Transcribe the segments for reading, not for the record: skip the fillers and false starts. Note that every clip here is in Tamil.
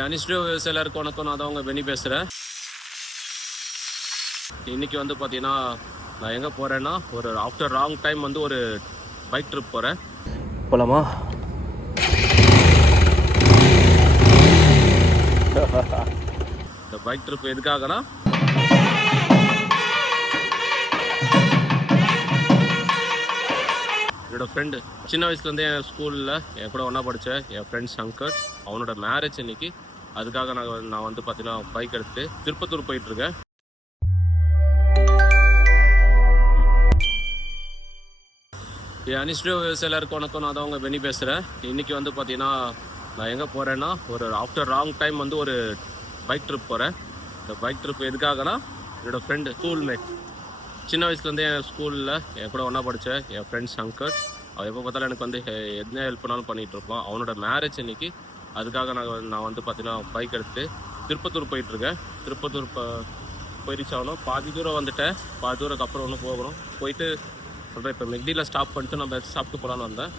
அனிஸ்டோ எல்லாருக்கும் வணக்கம். நான் தான் உங்கள் பெனி பேசுகிறேன். இன்றைக்கி வந்து பார்த்தீங்கன்னா நான் எங்கே போகிறேன்னா ஒரு ஆஃப்டர் லாங் டைம் வந்து ஒரு பைக் ட்ரிப் போகிறேன். போகலாமா? இந்த பைக் ட்ரிப் எதுக்காகனா என்னோடய ஃப்ரெண்டு சின்ன வயசுலேருந்தே என் ஸ்கூலில் என் கூட ஒன்றா படித்த என் ஃப்ரெண்ட் சங்கர் அவனோட மேரேஜ் இன்னைக்கு. அதுக்காக நான் வந்து பார்த்தீங்கன்னா பைக் எடுத்துட்டு திருப்பத்தூர் போயிட்டுருக்கேன். அனிஸ்டோ எல்லாருக்கும் வணக்கம். நான் தான் உங்கள் பெனி பேசுகிறேன். இன்றைக்கி வந்து பார்த்தீங்கன்னா நான் எங்கே போகிறேன்னா ஒரு ஆஃப்டர் லாங் டைம் வந்து ஒரு பைக் ட்ரிப் போகிறேன். இந்த பைக் ட்ரிப் எதுக்காகனா என்னோடய ஃப்ரெண்டு ஸ்கூல்மேட் சின்ன வயசுலேருந்தே என் ஸ்கூலில் என் கூட ஒன்றா படித்த என் ஃப்ரெண்ட் சங்கர் அவன் எப்போ பார்த்தாலும் எனக்கு வந்து என்ன ஹெல்ப் பண்ணாலும் பண்ணிகிட்ருப்பான். அவனோட மேரேஜ் இன்னைக்கு. அதுக்காக நான் வந்து பார்த்தீங்கன்னா பைக் எடுத்துட்டு திருப்பத்தூர் போயிட்டுருக்கேன். திருப்பத்தூர் போய் ரீச் ஆகணும். பாதி தூரம் வந்துட்டேன். பாதி தூரம் அப்புறம் ஒன்று போகணும். போயிட்டு சொல்கிறேன். இப்போ மெக்டியில் ஸ்டாப் பண்ணிட்டு நம்ம சாப்பிட்டு போகலான்னு வந்தேன்.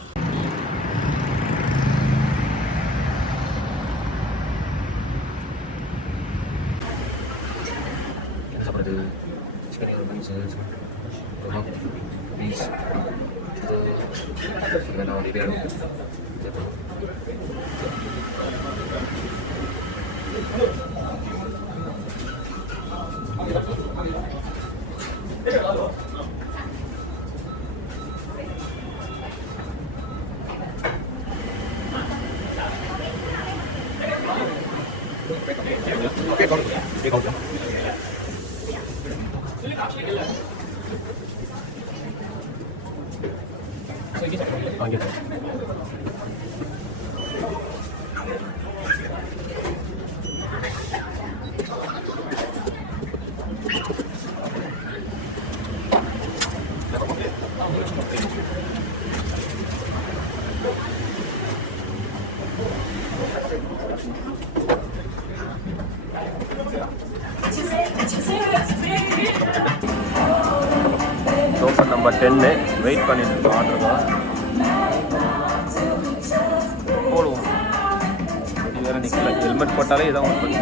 டோக்கன் நம்பர் 10 வெயிட் பண்ணிட்டு இருக்கோம். ஆர்டர் தான் போடுவோம். வேறு நிற்கல. ஹெல்மெட் போட்டாலே இதான் ஒன்று பண்ணி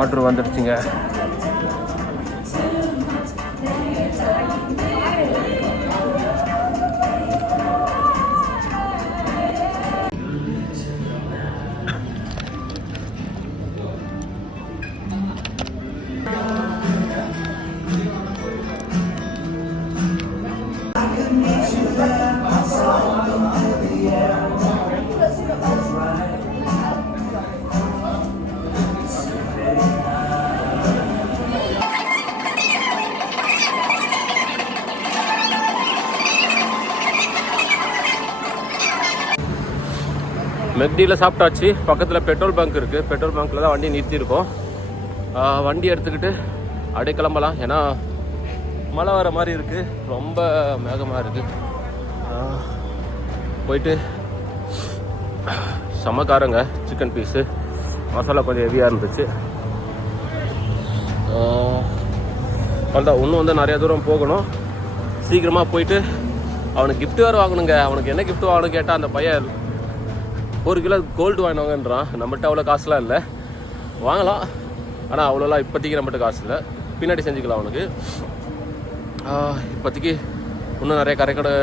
ஆர்டர் வந்துடுச்சுங்க. மெக்டியில் சாப்பிட்டாச்சு. பக்கத்தில் பெட்ரோல் பங்க் இருக்குது. பெட்ரோல் பங்க்கில் தான் வண்டி நிறுத்தியிருக்கோம். வண்டி எடுத்துக்கிட்டு அப்படியே கிளம்பலாம். ஏன்னா மழை வர மாதிரி இருக்குது. ரொம்ப மேகமாக இருக்குது. போயிட்டு சமக்காரங்க சிக்கன் பீஸு மசாலா கொஞ்சம் ஹெவியாக இருந்துச்சு. அவ்வளோதான். இன்னும் வந்து நிறையா தூரம் போகணும். சீக்கிரமாக போயிட்டு அவனுக்கு கிஃப்ட் வேறு வாங்கணுங்க. அவனுக்கு என்ன கிஃப்ட் வாங்கணும்னு கேட்டால் அந்த பையன் 1 கிலோ கோல்டு வாங்கினவங்கன்றான். நம்மகிட்ட அவ்வளோ காசுலாம் இல்லை. வாங்கலாம், ஆனால் அவ்வளோலாம் இப்போதைக்கு நம்மகிட்ட காசு இல்லை. பின்னாடி செஞ்சுக்கலாம் அவனுக்கு. இப்போதைக்கு இன்னும் நிறைய கரைக்கடை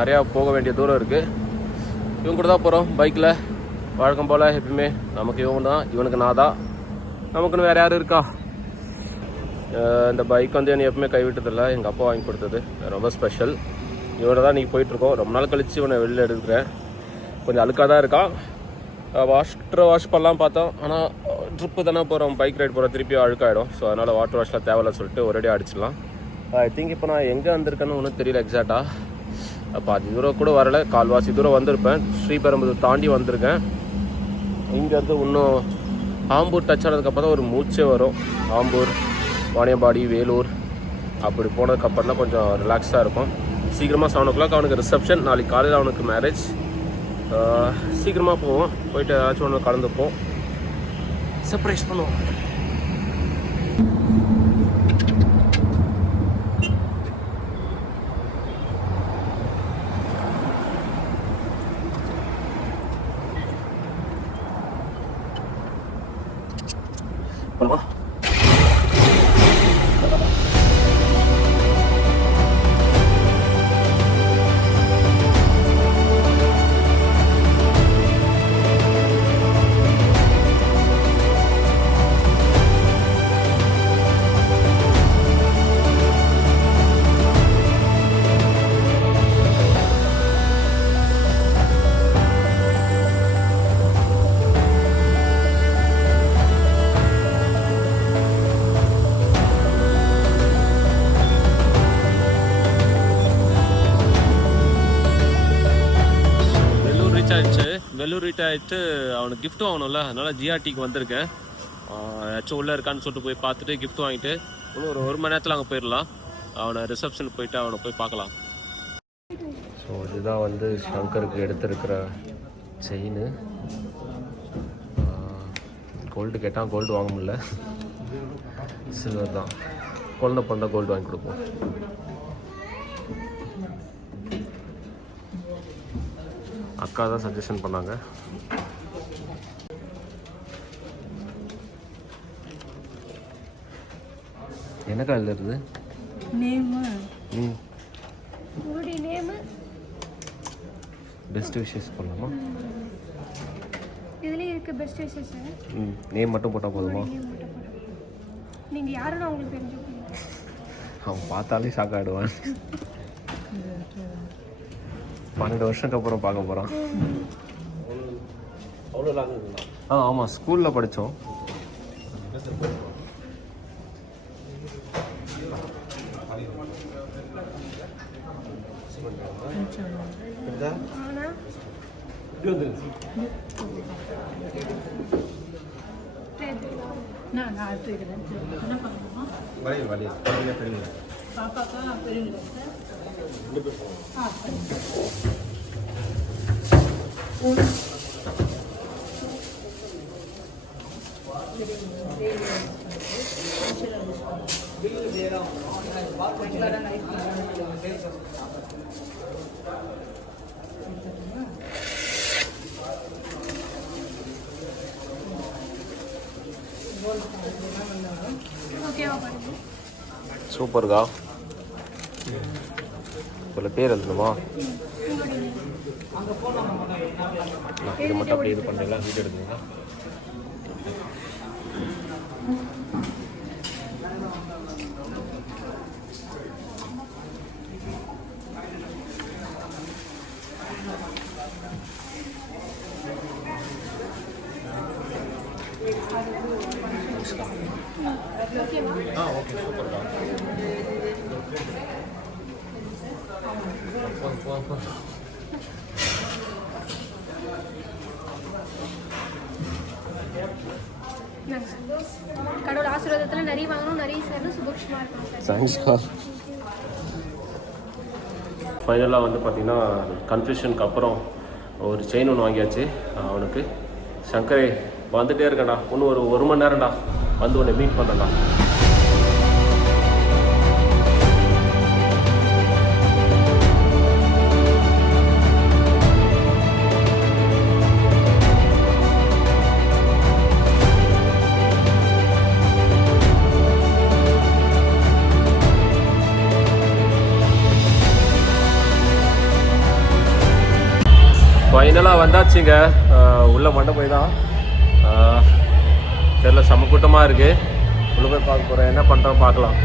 நிறையா போக வேண்டிய தூரம் இருக்குது. இவங்க கூட தான் போகிறோம் பைக்கில். வழக்கம் போல் எப்பயுமே நமக்கு இவங்க தான், இவனுக்கு நான் தான், நமக்குன்னு வேறு யாரும் இருக்கா? இந்த பைக் வந்து என்னை எப்பவுமே கைவிட்டதில்லை. எங்கள் அப்பா வாங்கி கொடுத்தது. ரொம்ப ஸ்பெஷல். இவனை தான் இன்றைக்கி போயிட்டுருக்கோம். ரொம்ப நாள் கழித்து இவனை வெளியில் எடுக்கிறேன். கொஞ்சம் அழுக்காக தான் இருக்கான். வாஷ் பண்ணலாம் பார்த்தோம். ஆனால் ட்ரிப்பு தானே போகிறோம், பைக் ரைட் போகிறோம், திருப்பி அழுக்காயிடும். ஸோ அதனால் வாட்டர் வாஷ்லாம் தேவையில்ல சொல்லிட்டு ஒரேடியாக அடிச்சிடலாம். ஐ திங்க் இப்போ நான் எங்கே வந்திருக்கேன்னு ஒன்றும் தெரியல எக்ஸாக்டாக. பாதி தூரம் கூட வரலை, கால்வாசி தூரம் வந்திருப்பேன். ஸ்ரீபெரும்புதூர் தாண்டி வந்திருக்கேன். இங்கேருந்து இன்னும் ஆம்பூர் டச் ஆனதுக்கப்புறம் தான் ஒரு மூச்சே வரும். ஆம்பூர், வாணியம்பாடி, வேலூர் அப்படி போனதுக்கப்புறம் தான் கொஞ்சம் ரிலாக்ஸாக இருக்கும். சீக்கிரமாக 7 o'clock அவனுக்கு ரிசப்ஷன், நாளைக்கு காலையில் அவனுக்கு மேரேஜ். சீக்கிரமாக போவோம், போயிட்டு ஏதாச்சும் ஒன்று கலந்துப்போம், சர்ப்ரைஸ் பண்ணுவோம். போலாமா? வெள்ளூர் ரீச் ஆகிட்டு அவனுக்கு கிஃப்ட் வாங்கணும்ல, அதனால் ஜிஆர்டிக்கு வந்திருக்கேன். ஏதாச்சும் உள்ளே இருக்கான்னு சொல்லிட்டு போய் பார்த்துட்டு கிஃப்ட் வாங்கிட்டு இன்னும் ஒரு மணி நேரத்தில் அங்கே போயிடலாம். அவனை ரிசப்ஷனுக்கு போயிட்டு அவனை போய் பார்க்கலாம். ஸோ இதுதான் வந்து ஷங்கருக்கு எடுத்திருக்கிற செயின். கோல்டு கேட்டால் கோல்டு வாங்க முடியல, சில்வர் தான். குழந்தை பிறந்தா கோல்டு வாங்கி கொடுப்போம். அக்கா தான் சஜஷன் பண்ணாங்க. என்ன காலில் இருக்குது பெஸ்ட் விஷஸ் பண்ணலாமா? இதுலயே இருக்கு பெஸ்ட் விஷஸ். நேம் மட்டும் போட்டால் போதுமா? நீங்கள் யாருன்னு அவங்களுக்கு தெரிஞ்சுக்கணும். அவன் பார்த்தாலே ஷாக் ஆகிடுவான். 12 வருஷத்துக்கு அப்புறம் பார்க்க போகிறான். ஆமாம், ஸ்கூலில் படித்தோம். சூப்பர்கா. இவ்வளோ பேர் எழுதணுமா? இது மட்டும் அப்படியே இது பண்ணுறீங்களா? வீடியோ எடுக்குறீங்களா? ஓகே, சூப்பர்கா. கடவுள் ஆசீர்வாதத்தில் நிறைய வாங்கணும், நிறைய சேரணும், சுபக்ஷமாக இருக்கணும். தேங்க்ஸ்க்கா. ஃபைனலாக வந்து பார்த்தீங்கன்னா கன்ஃபியூஷனுக்கு அப்புறம் ஒரு செயின் ஒன்று வாங்கியாச்சு அவனுக்கு. சங்கரே வந்துகிட்டே இருக்கேன்டா, இன்னும் ஒரு மணி நேரம்டா, வந்து உன்னை மீட் பண்ணுறேன்டா. ஃபைனலாக வந்தாச்சுங்க. உள்ளே மண்டபம் போய் தான் தெரியல, செம்ம கூட்டமாக இருக்குது. உள்ளே போய் பார்க்க போகிறேன், என்ன பண்ணுறோம் பார்க்கலாம்.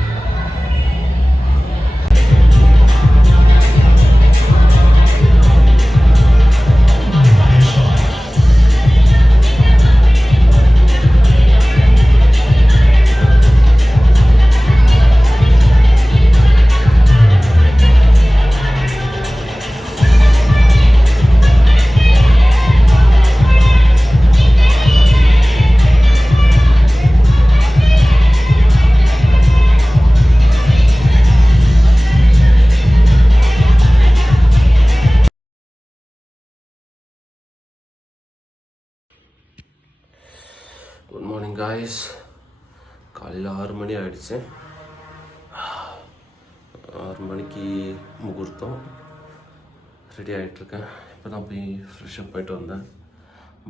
Good morning guys. காலையில் 6 மணி ஆகிடுச்சு. 6 மணிக்கு முகூர்த்தம். ரெடி ஆகிட்டுருக்கேன். இப்போ தான் போய் ஃப்ரெஷ்ஷப் போயிட்டு வந்தேன்.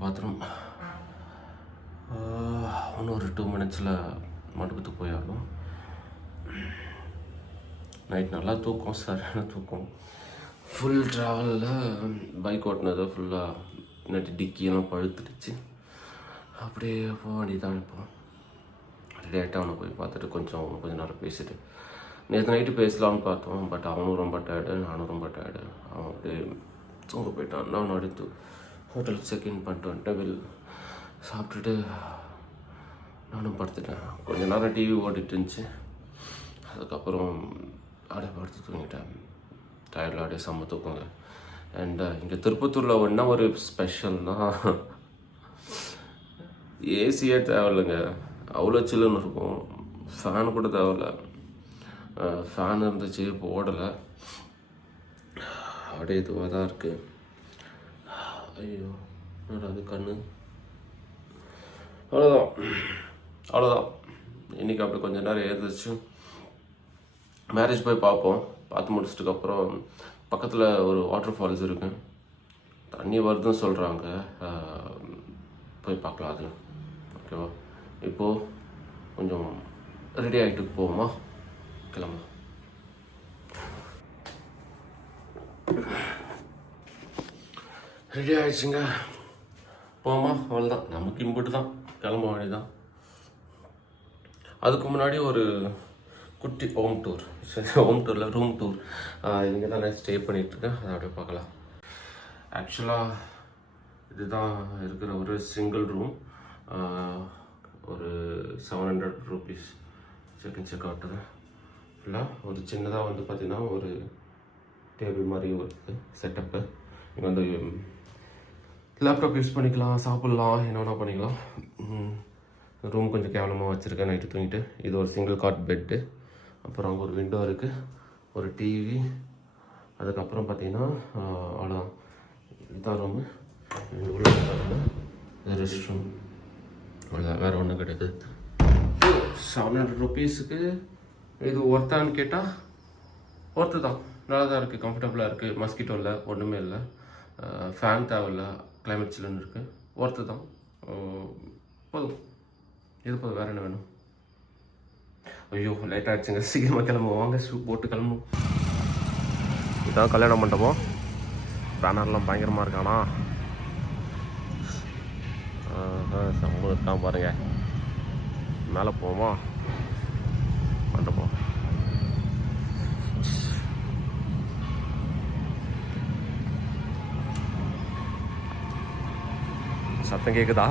பாத்ரூம் இன்னும் ஒரு 2 மினிட்ஸில் மண்டபத்துக்கு போயிடணும். நைட் நல்லா தூக்கம், சரியான தூக்கம். ஃபுல் ட்ராவலில் பைக் ஓட்டினது ஃபுல்லாக நட்டு டிக்கியெல்லாம் பழுத்துடுச்சு. அப்படியே போக வேண்டியதான். இப்போ ரெடி ஆகிட்டு அவனை போய் பார்த்துட்டு கொஞ்சம் நேரம் பேசிட்டு நேற்று நைட்டு பேசலாம்னு பார்த்தோம். பட் அவனும் ரொம்ப டயர்டு, நானும் ரொம்ப டயர்டு. அவன் அப்படியே தூங்க போயிட்டான். நான் அடுத்து ஹோட்டல் செக்இன் பண்ணிட்டு வந்துட்டு பில் சாப்பிட்டுட்டு நானும் படுத்துட்டேன். கொஞ்ச நேரம் டிவி ஓடிட்டு இருந்துச்சு. அதுக்கப்புறம் அப்படியே படுத்து தூங்கிட்டேன். டயர்டில் அப்படியே செம்ம தூக்குங்க. அண்ட் இங்கே திருப்பத்தூரில் ஒன்றா ஒரு ஸ்பெஷல்னால் ஏசியே தேவையில்லைங்க. அவ்வளோ சில்லுன்னு இருக்கும். ஃபேன் கூட தேவையில்ல. ஃபேன் இருந்துச்சு, இப்போ ஓடலை. அப்படியே இதுவாக தான் இருக்குது. ஐயோ அது கண்ணு. அவ்வளோதான். இன்றைக்கி அப்படி கொஞ்சம் நேரம் எழுந்திரிச்சு மேரேஜ் போய் பார்ப்போம். பார்த்து முடிச்சதுக்கப்புறம் பக்கத்தில் ஒரு வாட்டர் ஃபால்ஸ் இருக்குது. தண்ணி வருதுன்னு சொல்கிறாங்க. போய் பார்க்கலாம். அது ஓகேவா? இப்போது கொஞ்சம் ரெடி ஆகிட்டு போவோமா? கிளம்பலாம். ரெடி ஆகிடுச்சுங்க, போமா. அவ்வளோதான், நமக்கு இம்புட்டு தான், கிளம்ப வேண்டியதான். அதுக்கு முன்னாடி ஒரு குட்டி ஹோம் டூர். ஹோம் டூரில் ரூம் டூர். இங்கே தான் நான் ஸ்டே பண்ணிகிட்ருக்கேன். அதை அப்படியே பார்க்கலாம். ஆக்சுவலாக இதுதான் இருக்கிற ஒரு சிங்கிள் ரூம். ஒரு 700 rupees செக்இன் செக் அவுட்டு தான். ஃபுல்லாக ஒரு சின்னதாக வந்து பார்த்திங்கன்னா ஒரு டேபிள் மாதிரி ஒரு செட்டப்பு. இங்கே வந்து லேப்டாப் யூஸ் பண்ணிக்கலாம், சாப்பிட்லாம், என்னென்னா பண்ணிக்கலாம். ரூம் கொஞ்சம் கேவலமாக வச்சுருக்கேன் நைட்டு தூங்கிட்டு. இது ஒரு சிங்கிள் காட் பெட்டு. அப்புறம் அங்கே ஒரு விண்டோ இருக்குது, ஒரு டிவி. அதுக்கப்புறம் பார்த்திங்கன்னா அவ்வளோதான். இதுதான் ரூமு. உள்ள இது ரெஸ்ட் ரூம். அவ்வளோதான், வேறு ஒன்றும் கிடையாது. 700 rupeesக்கு இது ஒர்த்தான்னு கேட்டால் ஒர்த்து தான். நல்லா தான் இருக்குது, கம்ஃபர்டபுளாக இருக்குது. மஸ்கிட்டோ இல்லை, ஒன்றுமே இல்லை. ஃபேன் தேவையில்லை, கிளைமேட் சில்லுன்னு இருக்குது. ஒர்த்து தான். போதும், இது போதும். வேறு என்ன வேணும்? ஐயோ லேட் ஆகிடுச்சுங்க, சீக்கிரமாக கிளம்புவோம். வாங்க ஷூ போட்டு கிளம்புவோம். இதுதான் கல்யாண மண்டபம். பேனர்லாம் பயங்கரமாக இருக்கானா? சம்பளம் தான் பாருங்க. மேலே போவோமா? மண்டபம். சத்தம் கேட்குதா?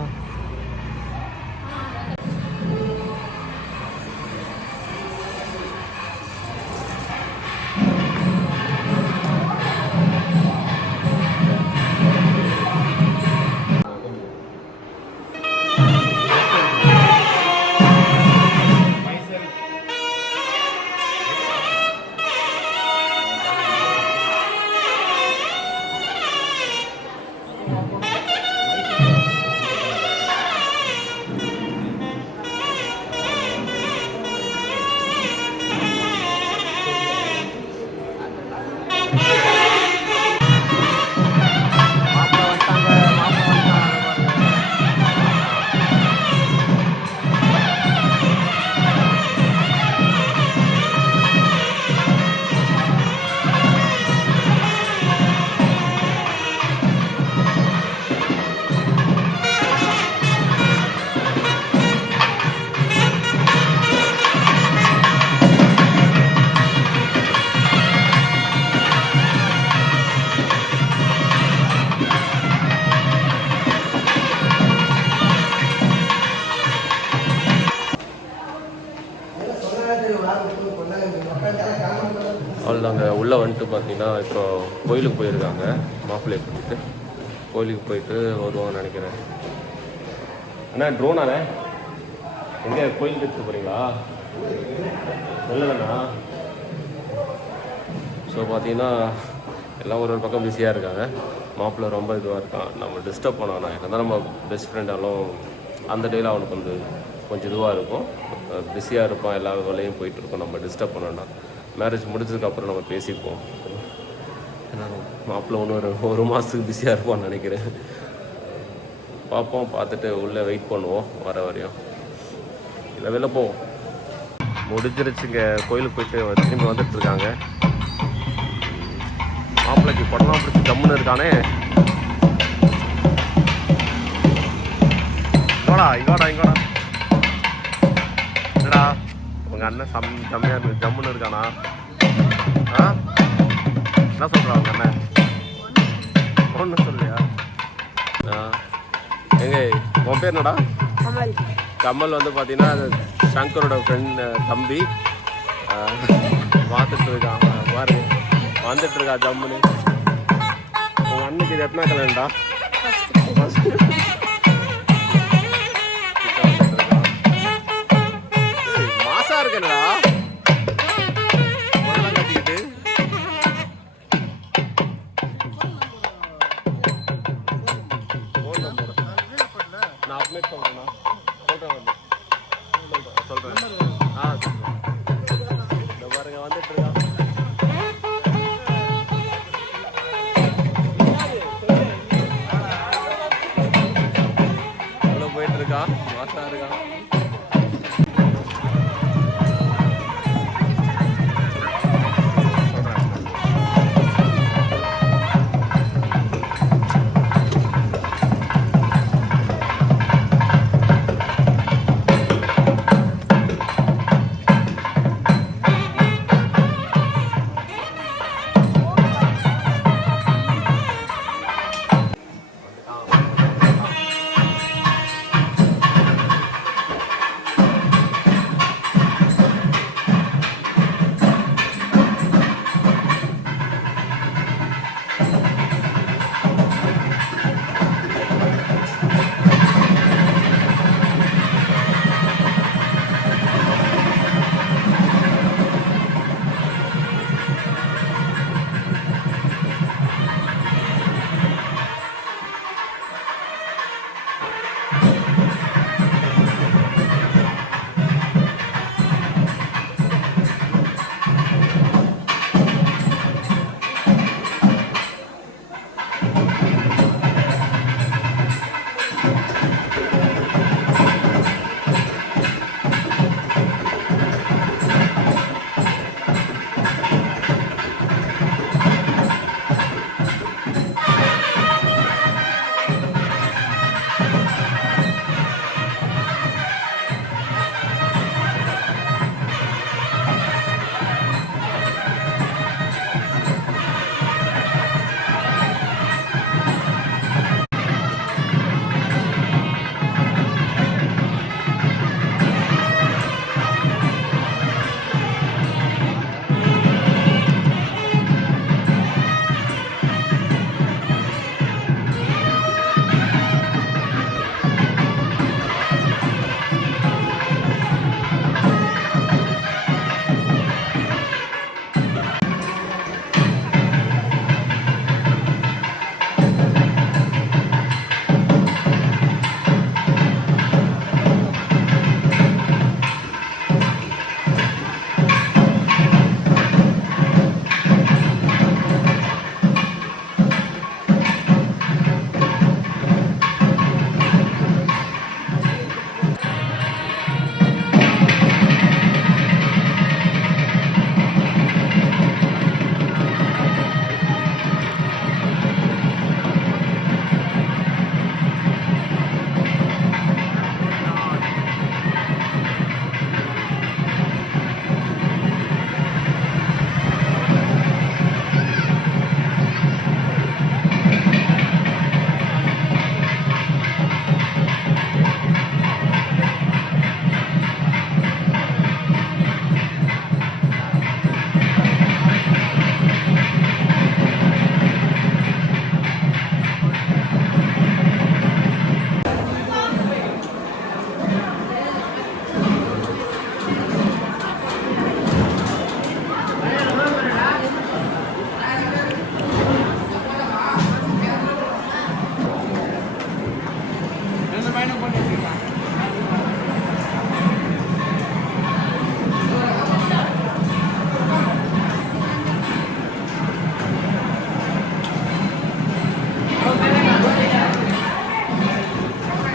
அவ்வளோதாங்க. உள்ளே வந்துட்டு பார்த்தீங்கன்னா இப்போ கோயிலுக்கு போயிருக்காங்க. மாப்பிள்ளையை கூட்டிட்டு கோயிலுக்கு போயிட்டு வருவாங்கன்னு நினைக்கிறேன். அண்ணா ட்ரோனாண்ணே, எங்கே கோயிலுக்கு எடுத்துட்டு போகிறீங்களா? இல்லைண்ணா. ஸோ பார்த்தீங்கன்னா எல்லாம் ஒரு பக்கம் பிஸியாக இருக்காங்க. மாப்பிள்ளை ரொம்ப இதுவாக இருக்கான். நம்ம டிஸ்டர்ப் பண்ணோம்னா என்ன தான் நம்ம பெஸ்ட் ஃப்ரெண்டாலும் அந்த டேயில் அவனுக்கு வந்து கொஞ்சம் இதுவாக இருக்கும், பிஸியாக இருப்பான், எல்லா வேலையும் போயிட்டுருக்கோம், நம்ம டிஸ்டர்ப் பண்ணோன்னா. மேரேஜ் முடிச்சதுக்கப்புறம் நம்ம பேசிப்போம். ஏன்னா மாப்பிள்ளை ஒன்று ஒரு மாதத்துக்கு பிஸியாக இருப்பான்னு நினைக்கிறேன். பார்ப்போம், பார்த்துட்டு உள்ளே வெயிட் பண்ணுவோம் வர வரையும். இல்லை வெளில போவோம். முடிஞ்சிருச்சுங்க. கோயிலுக்கு போயிட்டு திரும்பி வந்துட்டுருக்காங்க. மாப்பிள்ளைக்கு படம்லாம் பிடிச்சி ஜம்முன்னு இருக்கானே. இங்கோடா இங்கோடா இங்கோடா. என்னடா உங்கள் அண்ணன் செம்மையாக இருக்கு, ஜம்முன்னு இருக்கானா? ஆ என்ன சொல்கிறா உங்கள் அண்ணன்? ஒன்றும் சொல்லியா? எங்க உன் பேர் என்னடா? கமல். கமல் வந்து பார்த்தீங்கன்னா சங்கரோட ஃப்ரெண்ட் தம்பி. பார்த்துட்டு இருக்கான் பாரு, வந்துட்டு இருக்கா ஜம்முன்னு. உங்கள் அண்ணுக்கு இது எத்தனை கல்யாணம்டா? மாசா இருக்கா கட்டிக்கிட்டு? நான் அப்டேட் சொல்கிறேண்ணா, சொல்கிறேன். இந்த பாருங்க வந்துட்டு இருக்கா. உள்ள போயிட்டு இருக்கா, மாசா இருக்கா.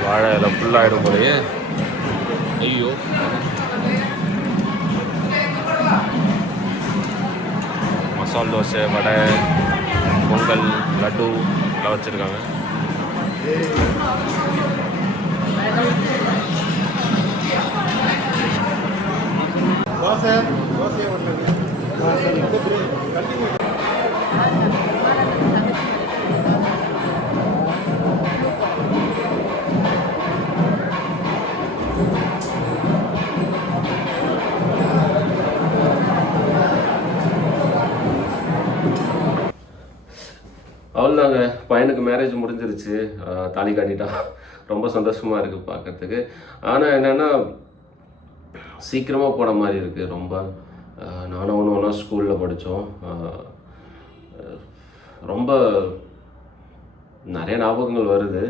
வாழை இலை ஃபுல்லாகிடும் போலயே. ஐயோ, மசால் தோசை, வடை, பொங்கல், லட்டு எல்லாம் வச்சுருக்காங்க. அவ்வளோதாங்க, பையனுக்கு மேரேஜ் முடிஞ்சிருச்சு, தாலி கட்டிட்டான். ரொம்ப சந்தோஷமாக இருக்குது பார்க்குறதுக்கு. ஆனால் என்னென்னா சீக்கிரமாக போன மாதிரி இருக்குது ரொம்ப. நானும் ஒன்றா ஸ்கூலில் படித்தோம். ரொம்ப நிறைய ஞாபகங்கள் வருது.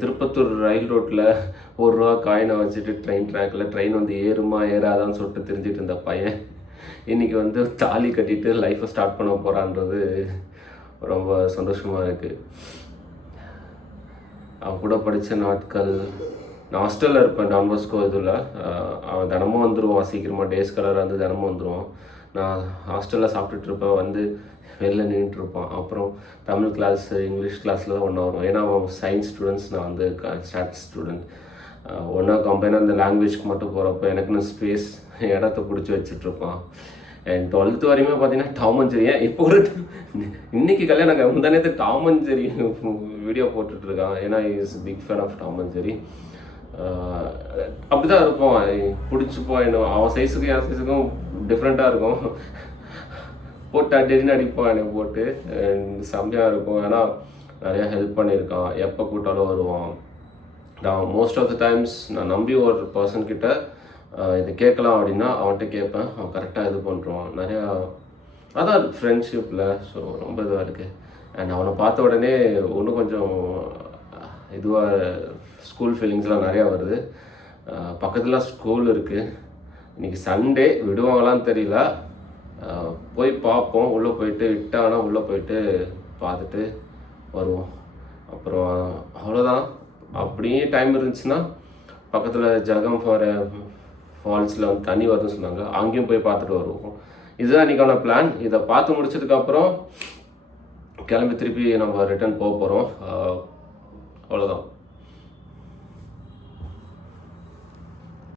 திருப்பத்தூர் ரயில் ரோட்டில் ₹1 காயினை வச்சுட்டு ட்ரெயின் ட்ராக்கில் ட்ரெயின் வந்து ஏறுமா ஏறாதான்னு சொல்லிட்டு தெரிஞ்சிட்டு இருந்த பையன் இன்றைக்கி வந்து தாலி கட்டிட்டு லைஃப்பை ஸ்டார்ட் பண்ண போகிறான்றது ரொம்ப சந்தோஷமாக இருக்குது. அவன் கூட படித்த நாட்கள், நான் ஹாஸ்டலில் இருப்பேன் டான் பாஸ்கோ இதில். அவன் தினமும் வந்துடுவான், சீக்கிரமாக டேஸ் கலராக வந்து தினமும் வந்துடுவான். நான் ஹாஸ்டலில் சாப்பிட்டுட்ருப்பேன், வந்து வெளில நின்றுட்டுருப்பான். அப்புறம் தமிழ் கிளாஸ், இங்கிலீஷ் கிளாஸில் தான் ஒன்றா வரும். ஏன்னா அவன் சயின்ஸ் ஸ்டூடெண்ட்ஸ், நான் வந்து ஸ்டாட்டிக்ஸ் ஸ்டூடெண்ட். ஒன்றா கம்பைனாக அந்த லாங்குவேஜ்க்கு மட்டும் போகிறப்ப எனக்குன்னு ஸ்பேஸ் இடத்த பிடிச்சி வச்சுட்ருப்பான். அண்ட் 12th வரையுமே பார்த்தீங்கன்னா டாம் அண்ட் ஜெரி. இப்போ ஒரு இன்னைக்கு கல்யாணம் முந்தானே டாம் அண்ட் ஜெரி வீடியோ போட்டுட்ருக்கான். ஏன்னா is big fan of Tom and Jerry. அப்படிதான் இருப்போம், பிடிச்சிப்போம். என்ன அவன் சைஸுக்கும் என் சைஸுக்கும் டிஃப்ரெண்ட்டாக இருக்கும். போட்டு அடின்னு அடிப்பான் எனக்கு போட்டு. செம்மையாக இருக்கும். ஏன்னா நிறையா ஹெல்ப் பண்ணியிருக்கான், எப்போ கூட்டாலும் வருவான். நான் மோஸ்ட் ஆஃப் த டைம்ஸ் நான் நம்பி ஒரு பர்சன்கிட்ட இது கேட்கலாம் அப்படின்னா அவன்கிட்ட கேட்பேன், அவன் கரெக்டாக இது பண்ணுறான். நிறையா அதான் ஃப்ரெண்ட்ஷிப்பில். ஸோ ரொம்ப இதுவாக இருக்குது. அண்ட் அவனை பார்த்த உடனே இன்னும் கொஞ்சம் இதுவாக ஸ்கூல் ஃபீலிங்ஸ்லாம் நிறையா வருது. பக்கத்தில் ஸ்கூல் இருக்குது. இன்றைக்கி சண்டே விடுவாங்களான்னு தெரியல. போய் பார்ப்போம். உள்ளே போயிட்டு விட்டாங்கன்னா உள்ளே போயிட்டு பார்த்துட்டு வருவோம். அப்புறம் அவ்வளோதான். அப்படியே டைம் இருந்துச்சுன்னா பக்கத்தில் ஜகம் ஃபால்ஸில் வந்து தண்ணி வருதுன்னு சொன்னாங்க, அங்கேயும் போய் பார்த்துட்டு வருவோம். இதுதான் இன்றைக்கான பிளான். இதை பார்த்து முடிச்சதுக்கப்புறம் கிளம்பி திருப்பி நம்ம ரிட்டர்ன் போக போகிறோம்.